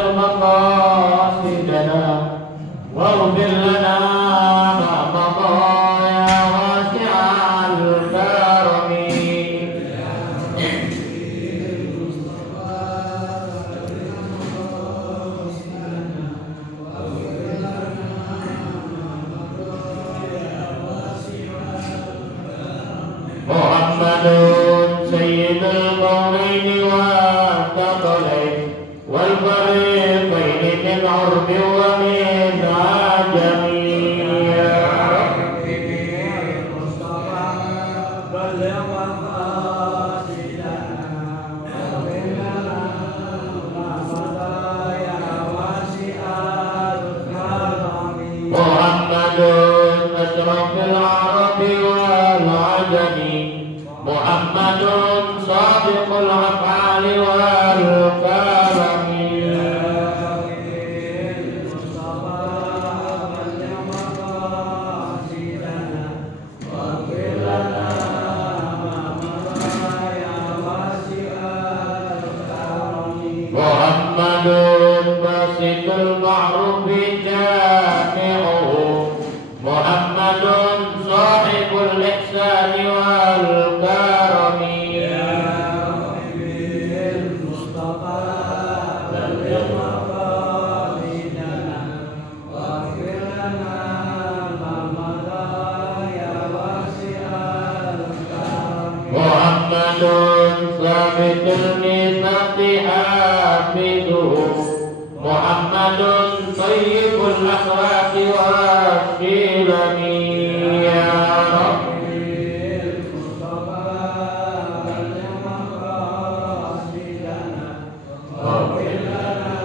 مقاصدنا واغفر لنا ما مضى يا واسع الكرم محمد سيد القومين والثقلين والفريقين من عرب ومن عجم يا ربي بالمصطفى بلغ مقاصدنا واغفر لنا ما مضى يا واسع الكرم محمد أشرف العرب والعجم محمد صادق الأفعال والكرم محمد باسط المعروف جامعه محمد صاحب الإحسان والكرم يا ربي المصطفى بلغ مقاصدنا واغفر لنا ما مضى يا واسع الكرم محمد ثابت الميثاق حافظه محمد طيب الأخلاق والشيلم يا ربي المصطفى بلغ مقاصدنا واغفر لنا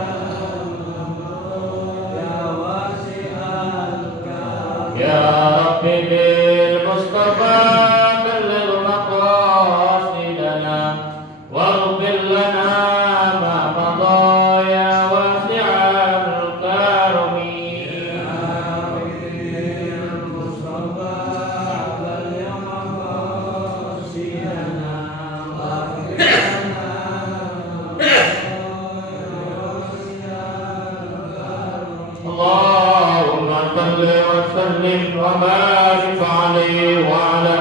يا واسع الكرم يا ربي بالمصطفى بلغ مقاصدنا واغفر لنا ما مضى يا واسع الكرم يا ربي المصطفى بلغ مقاصدنا واغفر لنا اللهم صل وسلم وبارك عليه وعلى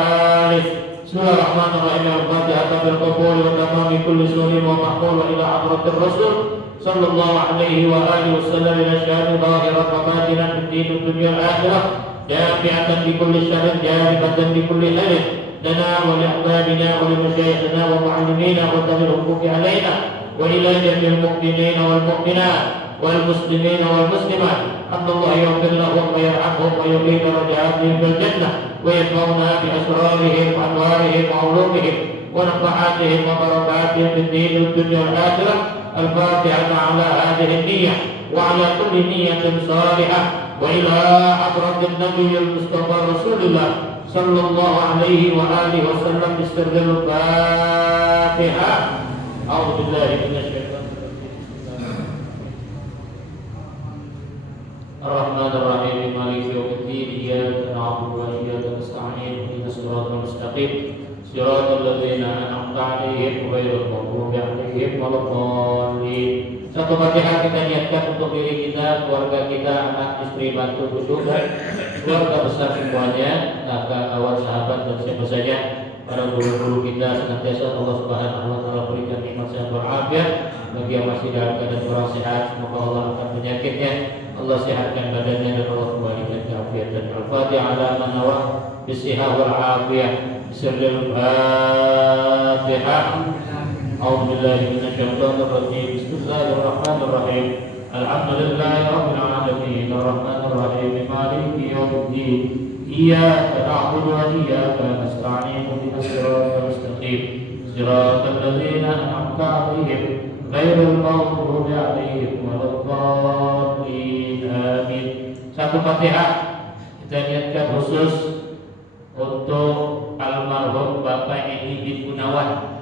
آله بسم الله الرحمن الرحيم الفاتحة بالقبول وتمام كل سور ومحمول إلى حضرة الرسول صلى الله عليه وآله وسلم إلى شهادة ظاهرة وباطنة في الدين الدنيا الآخرة جامعة لكل شر جالبة لكل خير لنا ولأحبابنا ولمشايخنا ومعلمينا وذوي الحقوق علينا وإلى جميع المؤمنين والمؤمنات والمسلمين والمسلمات أن الله يغفر لهم ويرحمهم ويقيم درجاتهم في الجنة ويدفعنا بأسرارهم وأنوارهم وعلومهم ونفحاتهم وبركاتهم في الدين والدنيا والآخرة الفاتحة على هذه النية وعلى كل نية صالحة وإلى حضرة النبي المصطفى رسول الله صلى الله عليه وآله وسلم بسر الفاتحة أعوذ بالله من الشيطان الرحمن الرحيم مالك يوم الدين إياك نعبد وإياك نستعين اهدنا الصراط المستقيم صراط الذين أنعمت عليهم غير المغضوب عليهم ولا الضالين. Satu Fatihah kita niatkan untuk diri kita, keluarga kita, anak, istri, bantu, cucu, keluarga besar semuanya, kakak, kawan, sahabat dan siapa saja, para guru-guru kita senantiasa Allah Subhanahu wa taala berikan nikmat sehat walafiat. Bagi yang masih dalam keadaan kurang sehat, semoga Allah angkat penyakitnya, Allah sehatkan badannya dan Allah kembalikan keafiatan dan al-fatihah ala man nawa bisihah wal afiyah bisirril fatihah. A'udzu billahi minasyaitonir rajim. Bismillahirrahmanirrahim. Alhamdulillahi rabbil alamin arrahmanir rahim maliki yaumiddin iyyaka na'budu wa iyyaka nasta'in ihdinas siratal mustaqim siratal ladzina an'amta 'alaihim ghairil maghdubi 'alaihim waladdallin. Amin. Satu Fatihah kita niatkan khusus untuk almarhum Bapak Edi bin Gunawan.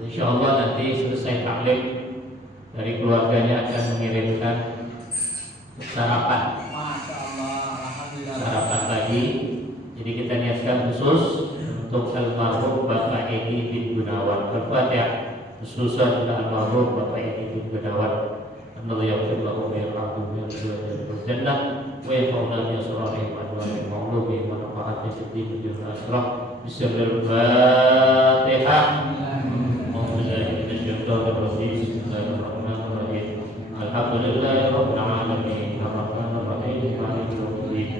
Insyaallah nanti selesai taklim dari keluarganya akan mengirimkan sarapan. Sarapan pagi. Jadi kita niatkan khusus untuk almarhum Bapak Edi bin Gunawan. Al-Fatihah. Khususan untuk almarhum Bapak Edi bin Gunawan. الله يغفر له ويرحمه ويرزقه الجنة وينفعنا بأسرارهم وأنوارهم وعلومهم ونفعات في الدين والدنيا والآخرة بسر الفاتحة. أعوذ بالله من الشيطان الرجيم. بسم الله الرحمن الرحيم. الحمد لله رب العالمين الرحمن الرحيم مالك يوم الدين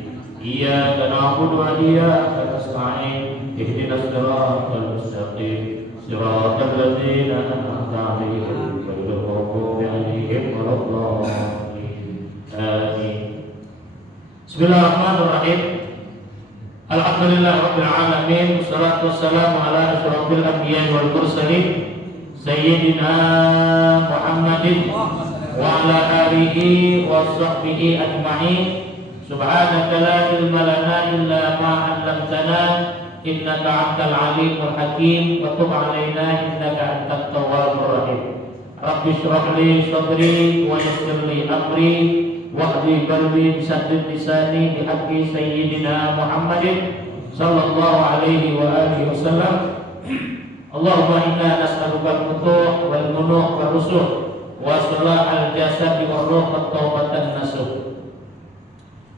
إياك نعبد وإياك نستعين اهدنا الصراط المستقيم صراط الذين أنعمت عليهم غير المغضوب عليهم ولا الضالين آمين. Bismillahirrahmanirrahim. Alhamdulillahirabbil alamin wassalatu wassalamu ala asyrofil anbiya'i wal mursalin sayyidina Muhammadin wa ala alihi wa sahbihi ajma'in. Subhanaka la ilma lana illa ma 'allamtana innaka antal alimul hakim wa tub 'alaina innaka antat tawwabur rahim. Rabbi shrah li sadri wa yassir li amri wahdi qalbi bisaddid lisani bihaqqi sayyidina Muhammadin sallallahu alaihi wa alihi wasallam. Allahumma inna nas'aluka al-futuh wal munuh wal rusuh wa salahal jasad wa ruh wa taubatan nasuh.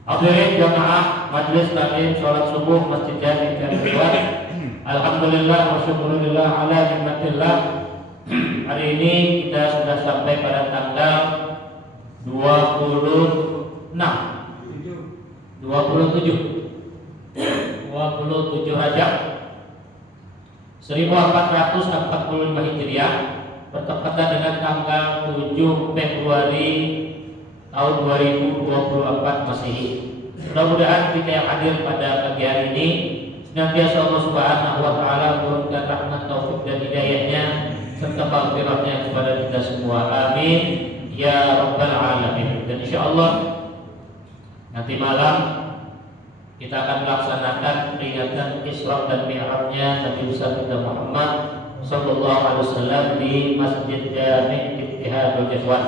Hadirin jamaah majelis taklim salat subuh Masjid Jami Cirebon. Alhamdulillah wa syukurillah ala nikmatillah. Hari ini kita sudah sampai pada tanggal 27 Rajab 1445 Hijriah bertepatan dengan tanggal 7 Februari tahun 2024 Masehi. Mudah-mudahan kita yang hadir pada pagi hari ini senantiasa Allah Subhanahu wa taala memberikan rahmat, taufik dan hidayahnya serta maghfirahnya kepada kita semua. Amin ya rabbal alamin. Dan insyaallah nanti malam kita akan melaksanakan peringatan Isra dan Mi'rajnya Nabi besar kita Muhammad sallallahu alaihi wasallam di Masjid Jami Ittihadul Ikhwan.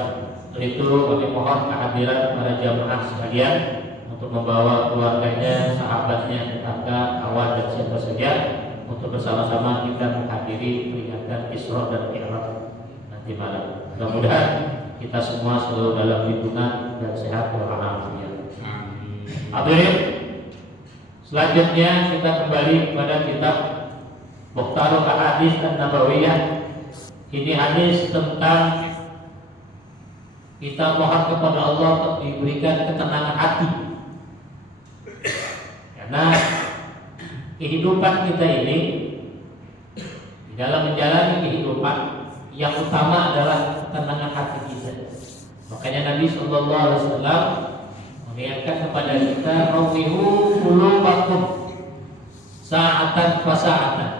Itu kami mohon kehadiran para jamaah sekalian untuk membawa keluarganya, sahabatnya, tetangga, kawan dan siapa saja untuk bersama-sama kita menghadiri peringatan Isra dan Mi'raj nanti malam. Mudah-mudahan kita semua selalu dalam lindungan dan sehat walafiat. Hadirin, selanjutnya kita kembali kepada kitab Mukhtarul Ahadits An-Nabawiyah. Ini hadis tentang kita mohon kepada Allah untuk diberikan ketenangan hati. Karena kehidupan kita ini di dalam menjalani kehidupan yang utama adalah ketenangan hati kita. Makanya Nabi sallallahu alaihi wasallam mengingatkan kepada kita, "Rawihu qulubakum sa'atan fa sa'atan."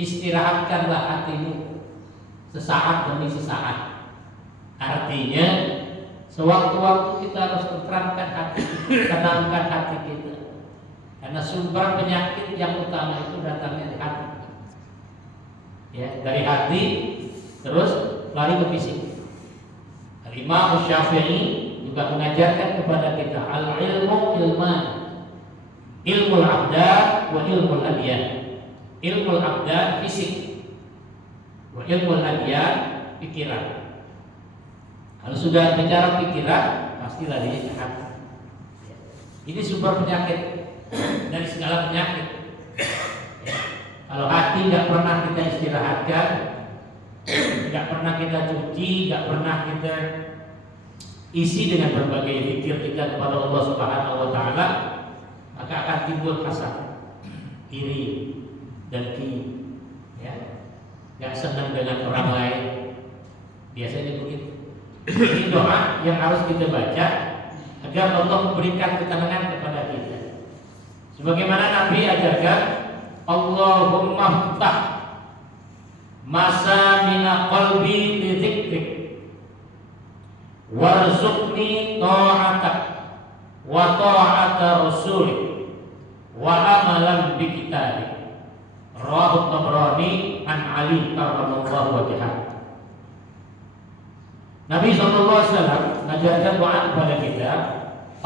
Istirahatkanlah hatimu sesaat demi sesaat. Artinya sewaktu-waktu kita harus tenteramkan hati, tenangkan hati kita. Karena sumber penyakit yang utama itu datangnya dari hati. Ya, dari hati terus lari ke fisik. Imam Syafi'i juga mengajarkan kepada kita al-ilmu ilman, ilmul abdan wa ilmul adyan. Ilmul abdan fisik, wa ilmul adyan pikiran. Kalau sudah bicara pikiran, pasti lari ke hati. Ini sumber penyakit dari segala penyakit. Kalau hati tidak pernah kita istirahatkan, tidak pernah kita cuci, tidak pernah kita isi dengan berbagai zikir kita kepada Allah Subhanahu wa taala, maka akan timbul hasad, iri, dengki, ya. Enggak senang dengan orang lain. Biasanya begitu. Ini doa yang harus kita baca agar Allah memberikan ketenangan kepada kita. Sebagaimana Nabi ajarkan, Allahumma ftah masamina qalbi li dzikrik warzuqni ta'atak wa ta'ata rasulik wa amalan bi kitabik. Rawahu Tabrani an Ali karramallahu wajhahu. Nabi SAW mengajarkan doa kepada kita,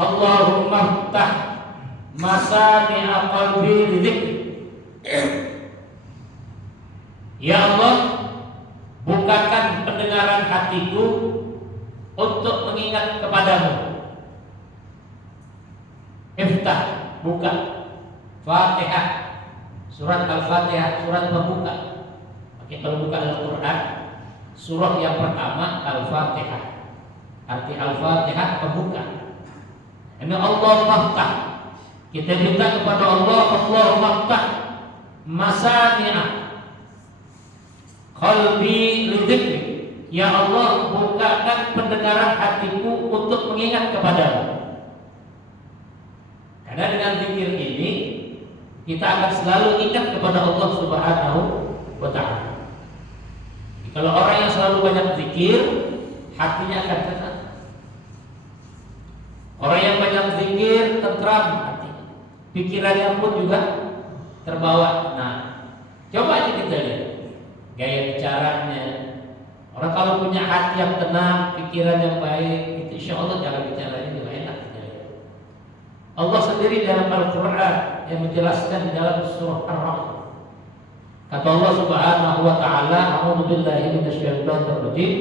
Allahumma ftah masami'a qalbi li dzikrik. Ya Allah, bukakan pendengaran hatiku untuk mengingat kepadamu. Iftah, buka. Fatihah, surat Al-Fatihah, surat pembuka. Oke, kalau buka Al-Quran, surah yang pertama Al-Fatihah. Arti Al-Fatihah pembuka. Ini Allah maftah. Kita minta kepada Allah, Allah maftah masani'ah qalbi lidzikri. Ya Allah, bukakan pendengaran hatiku untuk mengingat kepadamu. Karena dengan zikir ini kita akan selalu ingat kepada Allah Subhanahu wa ta'ala. Kalau orang yang selalu banyak zikir, hatinya akan tenang. Orang yang banyak zikir, tentram hatinya. Pikirannya pun juga terbawa. Nah, coba aja kita lihat gaya bicaranya. Orang kalau punya hati yang tenang, pikiran yang baik, itu insya Allah cara bicaranya juga enak. Allah sendiri dalam Al-Quran yang menjelaskan di dalam surah Ar-Ra'd. Kata Allah Subhanahu wa ta'ala, a'udzu billahi minasyaitonir rajim,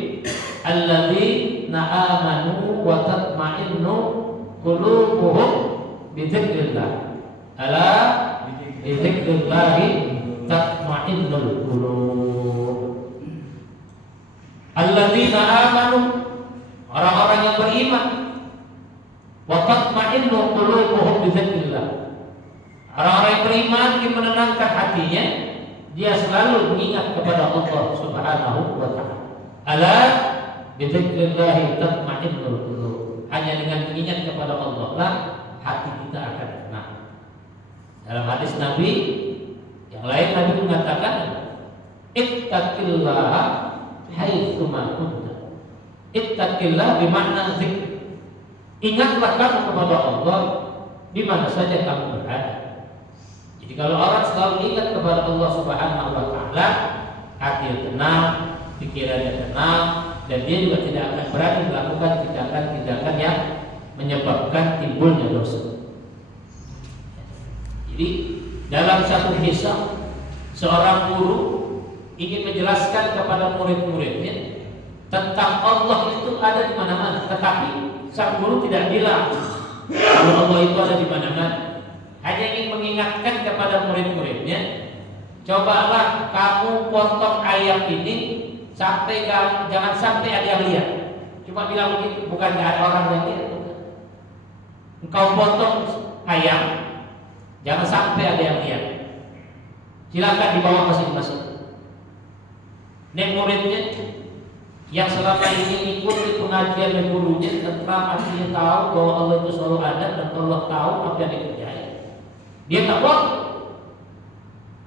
alladzina amanu wa tatma'innu qulubuhum bi dzikrillah. Ala bi dzikrillah tatma'innul qulub. Alladzina amanu, orang-orang yang beriman, wa tatma'innu qulubuhum bi dzikrillah. Orang-orang yang beriman yang menenangkan hatinya, dia selalu mengingat kepada Allah Subhanahu wa ta'ala. Ala bi dzikrillah tatma'innul qulub. Hanya dengan mengingat kepada Allah lah hati kita akan tenang. Dalam hadis Nabi yang lain, Nabi mengatakan, ittaqillah haitsu ma kunta. Ittaqillah bermakna zikir. Ingatlah kamu kepada Allah di mana saja kamu berada. Jadi kalau orang selalu ingat kepada Allah Subhanahu wa ta'ala, hati tenang, pikirannya tenang, dan dia juga tidak akan berani melakukan tindakan-tindakan yang menyebabkan timbulnya dosa. Jadi dalam satu kisah, seorang guru ingin menjelaskan kepada murid-muridnya tentang Allah itu ada di mana-mana, tetapi sang guru tidak bilang kalau Allah itu ada di mana-mana. Hanya ingin mengingatkan kepada murid-muridnya, cobalah kamu potong ayam ini sampai jangan sampai ada yang lihat. Cuma bilang begitu, bukan nggak ada orang yang lihat. Engkau potong ayam, jangan sampai ada yang lihat. Silakan dibawa masing-masing. Nek muridnya yang selama ini ikuti pengajian dari gurunya, tentang artinya tahu bahwa Allah itu selalu ada dan Allah tahu apa yang dikerjain. Dia tak bohong.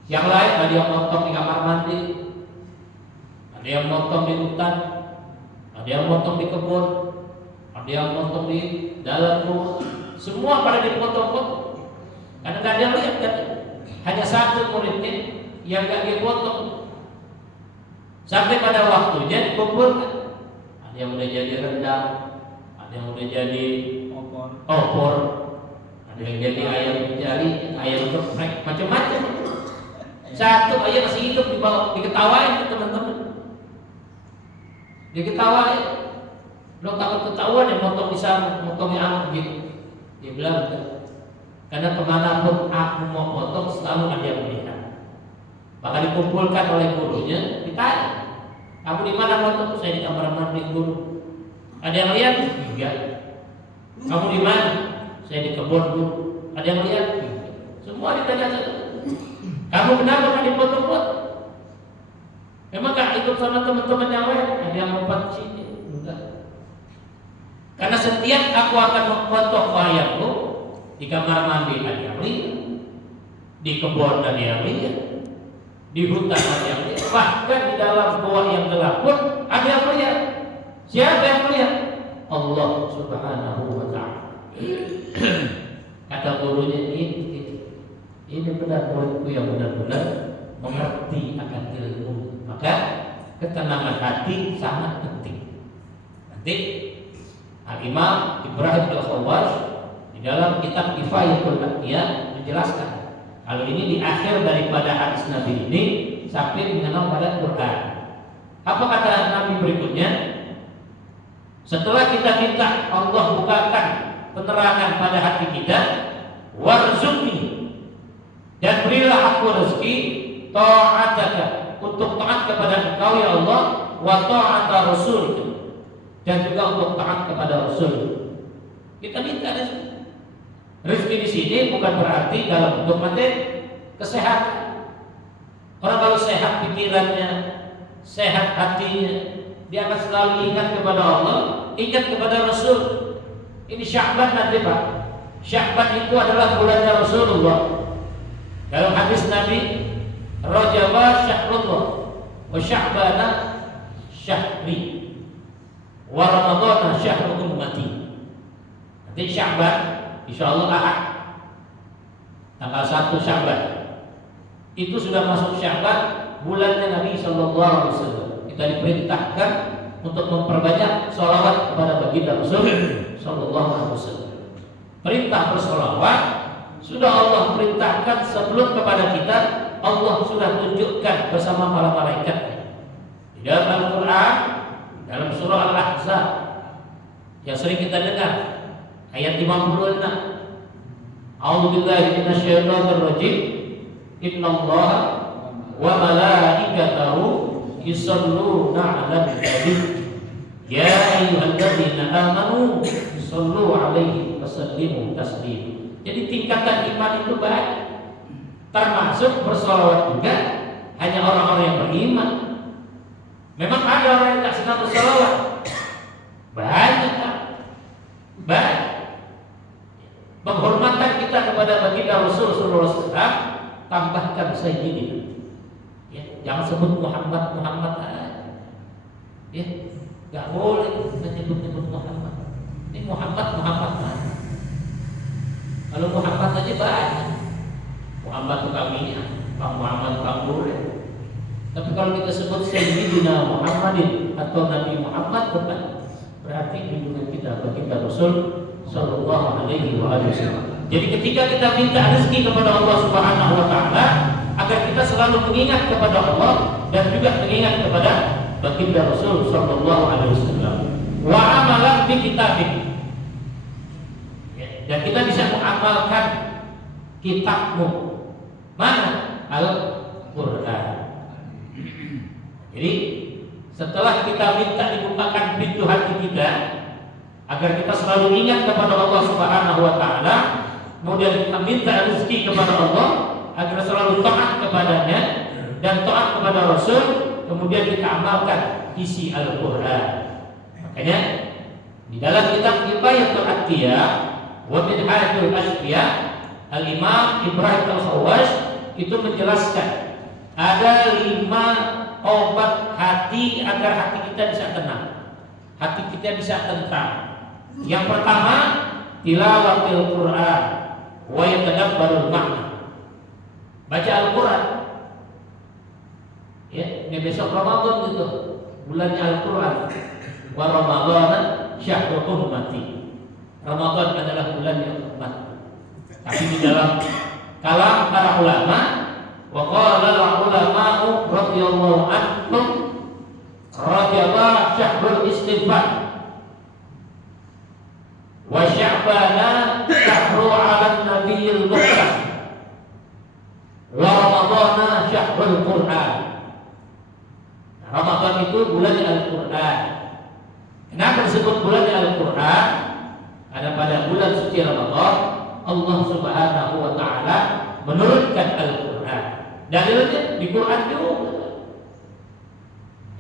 Yang lain ada yang motong di kamar mandi, ada yang motong di hutan, ada yang motong di kebun, ada yang motong di dalam rumah. Semua pada dipotong-potong. Karena tidak ada yang lihat kan. Hanya satu muridnya yang gak dipotong. Sampai pada waktunya dikumpulkan. Ada yang udah jadi rendang, ada yang udah jadi opor, ada yang jadi ayam jari, ayam geprek, macam-macam. Satu ayam masih hidup dibawa, diketawain teman-teman. Diketawain. Lo takut ketahuan yang motong di sana, motong yang anak gitu. Dia bilang, karena kemanapun aku mau potong selalu ada yang melihat. Maka dikumpulkan oleh gurunya, ditanya, kamu di mana potong? Saya di kamar mandi guru. Ada yang lihat? Enggak. Kamu di mana? Saya di kebun guru. Ada yang lihat? Semua ditanya satu. Kamu kenapa nggak dipotong-potong? Memang gak ikut sama teman-teman yang lain? Ada yang lompat sini? Enggak. Karena setiap aku akan memotong ayamku, di kamar mandi ada yang lihat, di kebun ada yang lihat, di hutan ada yang lihat, bahkan di dalam gua yang gelap pun ada yang lihat. Siapa yang lihat? Allah Subhanahu wa ta'ala. Kata gurunya, ini benar muridku yang benar-benar mengerti akan ilmu. Maka ketenangan hati sangat penting. Nanti Al-Imam Ibrahim Al-Khawwaj di dalam kitab Kifayatul Anbiya menjelaskan kalau ini di akhir daripada hadis Nabi ini sampai mengenal pada Quran. Apa kata Nabi berikutnya? Setelah kita minta Allah bukakan penerangan pada hati kita, warzuqni, dan berilah aku rezeki ta'ataka, untuk taat kepada Engkau ya Allah, wa ta'ata rasulika, dan juga untuk taat kepada Rasul. Kita minta rezeki. Rezeki di sini bukan berarti dalam bentuk materi, kesehatan. Orang kalau sehat pikirannya, sehat hatinya, dia akan selalu ingat kepada Allah, ingat kepada Rasul. Ini Sya'ban nanti Pak. Sya'ban itu adalah bulannya Rasulullah. Dalam hadis Nabi, Rajaba syahrullah, wa Sya'bana syahri, wa Ramadana syahru ummati. Nanti Sya'ban, insyaallah Ahad, tanggal 1 Sya'ban. Itu sudah masuk Sya'ban, bulannya Nabi sallallahu alaihi wasallam. Kita diperintahkan untuk memperbanyak sholawat kepada baginda Rasul sallallahu alaihi wasallam. Perintah bersolawat sudah Allah perintahkan sebelum kepada kita, Allah sudah tunjukkan bersama para malaikatnya. Di dalam Al-Quran, dalam surah Al-Ahzab yang sering kita dengar, ayat 56, A'udzubillahi minasyaitonir rajim, innallaha wa malaikatahu yusalluna 'alan nabi ya ayyuhalladzina amanu sallu 'alaihi wasallimu taslima. Jadi tingkatan iman itu banyak, termasuk bersolawat juga hanya orang-orang yang beriman. Memang ada orang yang tak senang bersolawat, banyak kan? Banyak. Penghormatan kita kepada baginda Rasul sallallahu alaihi wasallam, tambahkan sayyidina. Jangan sebut Muhammad ya, nggak boleh menyebut Muhammad. Ini Muhammad. Kalau Muhammad aja banyak. Muhammad itu kami, Pak Muhammad Pak boleh. Tapi kalau kita sebut Sayyidina Muhammadin atau Nabi Muhammad, berarti junjungan kita baginda Rasul sallallahu alaihi wasallam. Jadi ketika kita minta rezeki kepada Allah Subhanahu wa taala, agar kita selalu mengingat kepada Allah dan juga mengingat kepada baginda Rasul sallallahu alaihi wasallam. Wa amalan bi kitabih. Dan kita bisa mengamalkan kitabmu. Mana? Al-Qur'an. Jadi setelah kita minta dibukakan pintu hati kita agar kita selalu ingat kepada Allah Subhanahu wa taala, kemudian kita minta rezeki kepada Allah agar selalu taat kepadanya dan taat kepada Rasul, kemudian kita amalkan isi Al-Quran. Makanya di dalam kitab Kifayatul Atqiyah wa Minhajul Asfiyah, Al-Imam Ibrahim Al-Khawash itu menjelaskan ada 5 obat hati agar hati kita bisa tenang, hati kita bisa tentram. Yang pertama, tilawatil Quran wa yatadabbarul makna. Baca Al-Quran. Ya, ini besok Ramadan gitu, bulannya Al-Quran. Wa Ramadana syahrul ummati. Ramadan adalah bulannya umat. Tapi di dalam kalam para ulama, wa qala al-ulama'u radhiyallahu anhum, Rajaba syahrul istighfar, wa Sya'bana syahru 'alan nabiyil muhtaq, wa Ramadana syahrul Qur'an. Ramadan itu bulan Al-Quran. Kenapa disebut bulan Al-Quran? Karena pada bulan suci Ramadan Allah Subhanahu wa taala menurunkan Al-Quran. Dalilnya di Quran juga.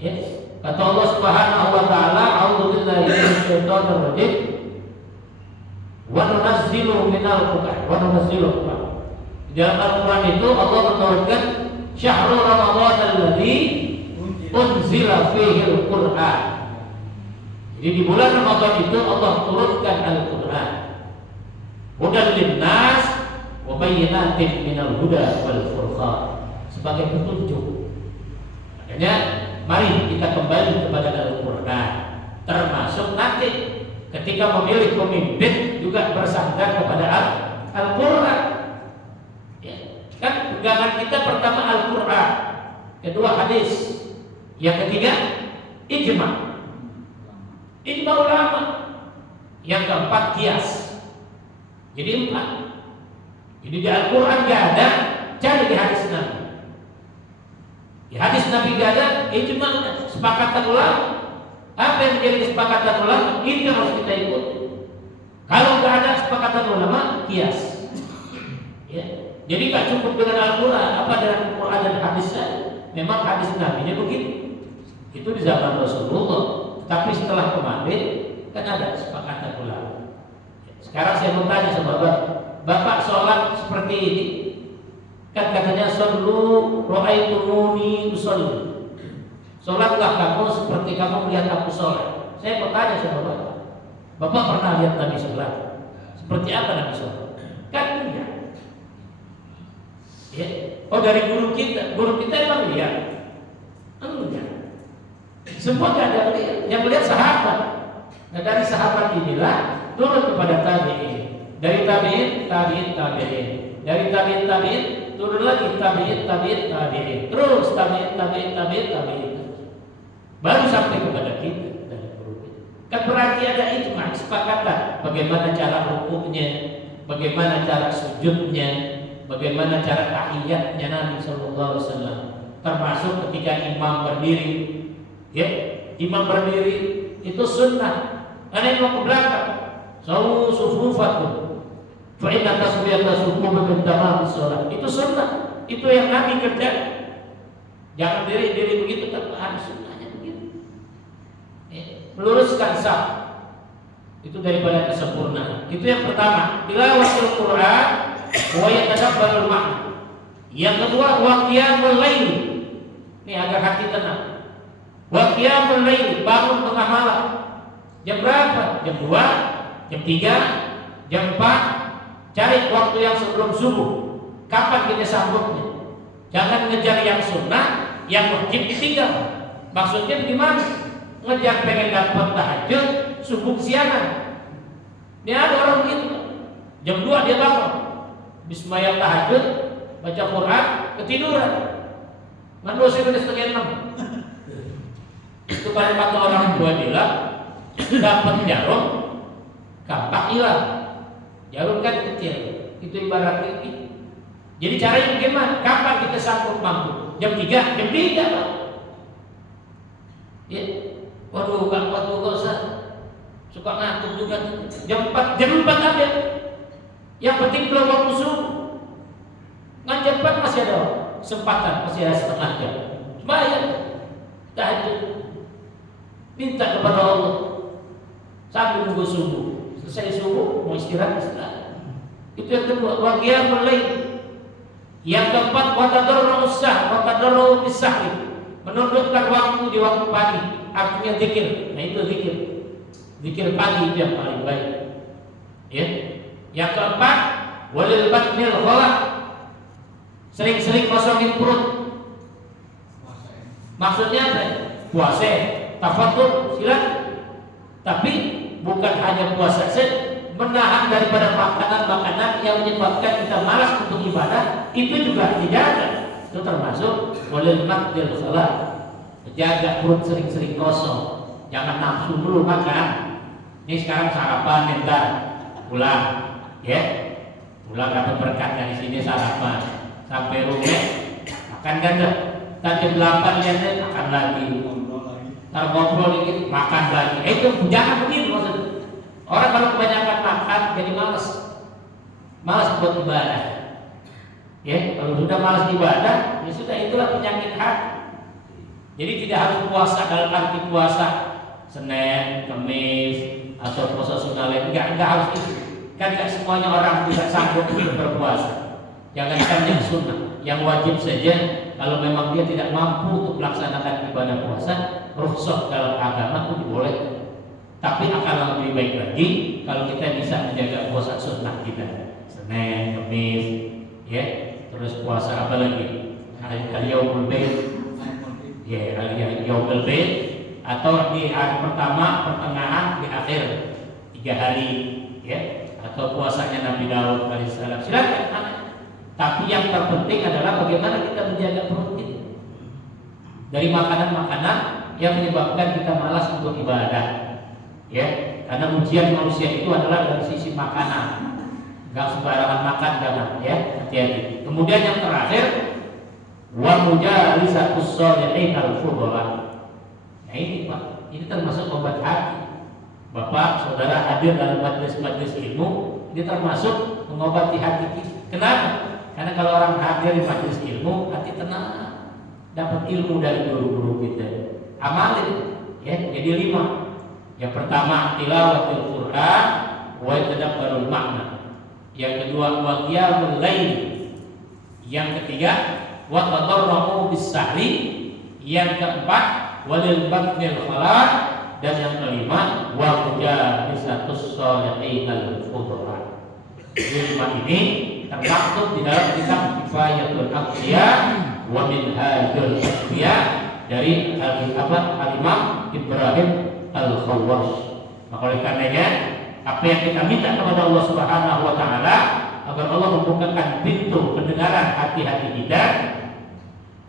Ya, kata Allah Subhanahu wa taala, "A'udzubillahi minasyaitonir rajim. Wa nunazzilu minal Qur'an." Wa nunazzilu. Di dalam Al-Quran itu Allah menurunkan syahrul Ramadan alladzi unzila fihi al-Qur'an. Jadi di bulan Ramadan itu Allah turunkan Al-Quran. Hudan linnas wa bayyinatin minal huda wal furqan, sebagai petunjuk. Makanya mari kita kembali kepada Al-Quran, termasuk nanti ketika memilih pemimpin juga bersandar kepada Al-Quran. Ya, kan pegangan kita pertama Al-Quran, kedua hadis, yang ketiga ijma. ijma ulama. Yang keempat kias. Jadi 4. Jadi di Al-Quran gak ada, cari di hadis Nabi. Di hadis Nabi gak ada, ijma sepakatan ulama. Apa yang menjadi kesepakatan ulama itu yang harus kita ikuti. Kalau gak ada kesepakatan ulama, kias. Ya. Jadi gak cukup dengan Al-Quran, apa dengan Al-Quran dan hadisnya. Memang hadis Nabi-nya begitu. Itu di zaman Rasulullah. Tapi setelah kemarin kan ada kesepakatan ulama. Sekarang saya mau tanya sama Bapak sholat seperti ini. Kan katanya sallu ra'aitumuni usolli. Sholatlah kamu seperti kamu melihat aku sholat. Saya mau tanya sama Bapak. Bapak pernah lihat Nabi sholat? Seperti apa Nabi sholat? Kan enggak. Ya. Oh dari guru kita emang lihat? Enggak. Semua gak ada lihat. Yang melihat sahabat. Nah dari sahabat inilah turun kepada tabi'in. Dari tabi'in, tabi'in. Dari tabi'in, turun lagi tabi'in. Terus tabi'in. Baru sampai kepada kita dari guru kita. Kan berarti ada ijma, kesepakatan. Bagaimana cara rukuknya, bagaimana cara sujudnya, bagaimana cara tahiyatnya Nabi SAW. Termasuk ketika imam berdiri. Ya, imam berdiri itu sunnah. Karena yang mau ke belakang, sawu sufufakum. Fa inna taswiyata sufufakum min tamam shalah. Itu sunnah. Itu yang Nabi kerjakan. Jangan diri begitu, tapi harus sunnahnya begitu. Ya, meluruskan saf. Itu daripada kesempurnaan. Itu yang pertama. Tilawatul Quran wa yatadabbarul ma'na. Yang kedua, wa qiyamul lail. Ini agar hati tenang. Wa qiyamul lail, bangun tengah malam. Jam berapa? Jam 2, jam 3, jam 4. Cari waktu yang sebelum subuh. Kapan kita sambutnya? Jangan ngejar yang sunnah, yang wajib ditinggal. Maksudnya bagaimana? Ngejar pengen dapat tahajud, subuh siangan. Ini ada orang begitu. Jam 2 dia bangun. Bismillah tahajud, baca Quran, ketiduran. Manusia udah setengah 6. Itu kalau kata orang tua bilang dapat jarum kampak hilang. Jarum kan kecil. Itu ibarat ini. Jadi caranya bagaimana? Kapan kita sanggup mampu? Jam 3, jam 3 Pak. Ya. Waduh, gak usah. Suka ngantuk juga. Jam 4 ada. Yang penting belum waktu subuh. Ngan jam 4 masih ada kesempatan, masih ada setengah jam. Bayar. Tahajud. Minta kepada Allah sambil nunggu subuh. Selesai subuh mau istirahat. Itu yang kedua, wa qiyamul lail. Yang keempat, wa tadarrus sah, wa tadarrus bisahri. Menundukkan waktu di waktu pagi, artinya zikir. Nah itu zikir. Zikir pagi itu yang paling baik. Ya. Yang keempat, walil batnil khalaq. Sering-sering kosongin perut. Maksudnya apa? Puasa. Tafatur silakan, tapi bukan hanya puasa saja, menahan daripada makanan-makanan yang menyebabkan kita malas untuk ibadah, itu juga dijaga. Itu termasuk walil batnil khalaq, menjaga perut sering-sering kosong, jangan nafsu dulu makan. Ini sekarang sarapan bentar, pulang, ya, pulang dapat berkat dari sini sarapan, sampai rumah makan ganda, jam 8 lihatnya makan lagi. Ntar ngobrol dikit, makan lagi. Itu jangan begitu maksudnya. Orang kalau kebanyakan makan jadi malas buat ibadah. Ya, kalau sudah malas ibadah, ya sudah itulah penyakit hati. Jadi tidak harus puasa dalam arti puasa Senin, Kamis atau puasa sunnah lain. Enggak harus itu. Kan tidak semuanya orang tidak sanggup berpuasa. Jangankan yang sunnah, yang wajib saja. Kalau memang dia tidak mampu untuk melaksanakan ibadah puasa, rukhsah dalam agama itu dibolehkan. Tapi akan lebih baik lagi kalau kita bisa menjaga puasa sunnah kita, Senin, Kamis, ya, terus puasa apa lagi? Hari Yaumul Bid, ya, hari Yaumul Bid, atau di hari pertama, pertengahan, di akhir 3 hari, ya, atau puasanya Nabi Daud alaihissalam. Silakan. Tapi yang terpenting adalah bagaimana kita menjaga perut kita dari makanan-makanan yang menyebabkan kita malas untuk ibadah. ya, karena ujian manusia itu adalah dari sisi makanan, nggak sembarangan makan, jangan ya, hati-hati. Kemudian yang terakhir, wa mujalisatus sholihin al-fudhala. Nah ini Pak, ini termasuk obat hati. Bapak, saudara hadir dalam majelis-majelis ilmu, ini termasuk mengobati hati kita. Kenapa? Karena kalau orang hadir di majelis ilmu, hati tenang, dapat ilmu dari guru-guru kita. Amalin, ya, jadi 5. Yang pertama, tilawatul Quran wa tadabburul makna. Yang kedua, wa qiyamul lail. Yang ketiga, wa tadarru'u bis-sahri. Yang keempat, walil batnil khalaq. Dan yang kelima, wa mujalisatus sholihin al-fudhala. 5 ini termaktub di dalam kitab Kifayatul Aqdiya wa Minhajul Aqdiya dari Al-Imam Ibrahim Al-Khawwas. Maka oleh karenanya, apa yang kita minta kepada Allah Subhanahu wa taala agar Allah membukakan pintu pendengaran hati-hati kita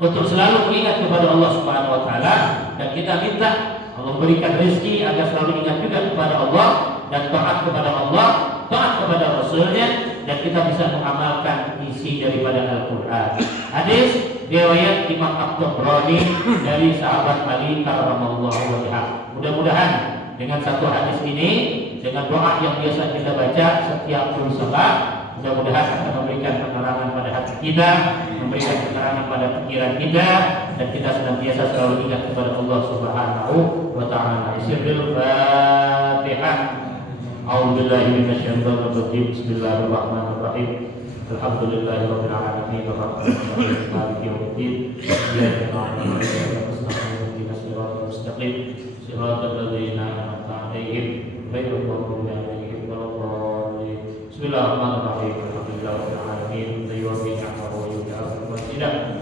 untuk selalu mengingat kepada Allah Subhanahu wa taala, dan kita minta Allah berikan rezeki agar selalu ingat juga kepada Allah dan taat kepada Allah, taat kepada Rasulnya, dan kita bisa mengamalkan isi daripada Al-Quran. Hadis riwayat Imam At-Tabrani dari sahabat Ali karramallahu wajhah. Mudah-mudahan dengan satu hadis ini, dengan doa yang biasa kita baca setiap salat, mudah-mudahan akan memberikan penerangan pada hati kita, memberikan penerangan pada pikiran kita, dan kita senantiasa selalu ingat kepada Allah Subhanahu wa taala. Sirrul Fatihah. A'udzubillahi minasyaitonir rajim. Bismillahirrahmanirrahim. Alhamdulillahirabbil alamin arrahmanirrahim maliki yaumiddin. Iyyaka na'budu wa iyyaka nasta'in ihdinas siratal mustaqim siratal ladzina an'amta 'alaihim ghairil maghdubi 'alaihim waladdallin. Bismillahirrahmanirrahim. Alhamdulillahirabbil alamin. Tayyibun ni'mahu wa yu'afil wasilah.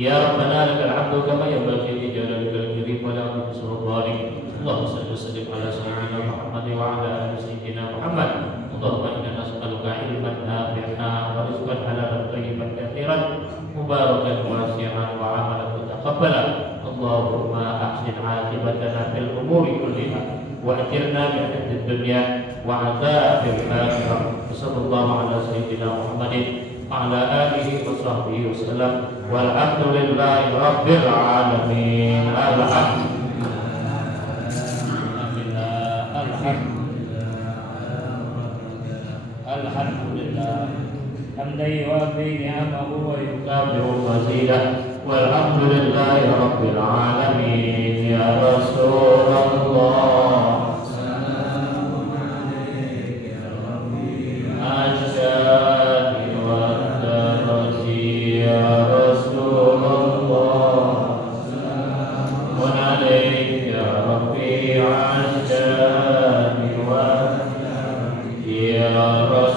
Ya Rabbana lakal hamdu kama yanbaghi li jalalika al-karim wa la yuhsinu dhalim. Allahumma salli wa sallim ala sayyidina Muhammad wa ala ali sayyidina Muhammad. Allahumma inna nas'aluka ilman nafi'an wa rizqan halalan thayyiban katsiran mubarakan wasi'an wa amalan mutaqabbalan. Allahumma ahsin 'aqibatana fil umuri kulliha wa ajirna min fitnatid dunya wa 'adzabil akhirah. Sallallahu ala sayyidina Muhammadin wa ala alihi wa sahbihi wasallam. Walhamdulillahi rabbil alamin. Alhamdulillah hamdan yuwafi ni'amahu wa yukafi'u mazidah. Walhamdulillahi rabbil alamin. Ya Rasulullah, salamun alaik ya Rabbi asyhadu wa tarji. Ya Rasulullah, salamun alaik ya Rabbi asyhadu wa tarji. Ya Rasulullah,